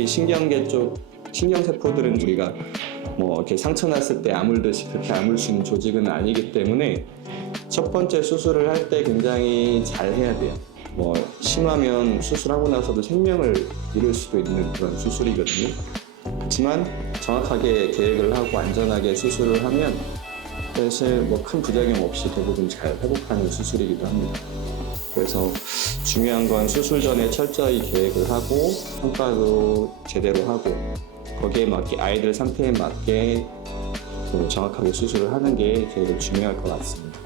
특히 신경계 쪽 신경세포들은 우리가 뭐 이렇게 상처 났을 때 아물듯이 그렇게 아물 수 있는 조직은 아니기 때문에 첫 번째 수술을 할 때 굉장히 잘 해야 돼요. 뭐 심하면 수술하고 나서도 생명을 잃을 수도 있는 그런 수술이거든요. 하지만 정확하게 계획을 하고 안전하게 수술을 하면 사실 뭐 큰 부작용 없이 대부분 잘 회복하는 수술이기도 합니다. 그래서 중요한 건 수술 전에 철저히 계획을 하고 평가도 제대로 하고 거기에 맞게 아이들 상태에 맞게 정확하게 수술을 하는 게 제일 중요할 것 같습니다.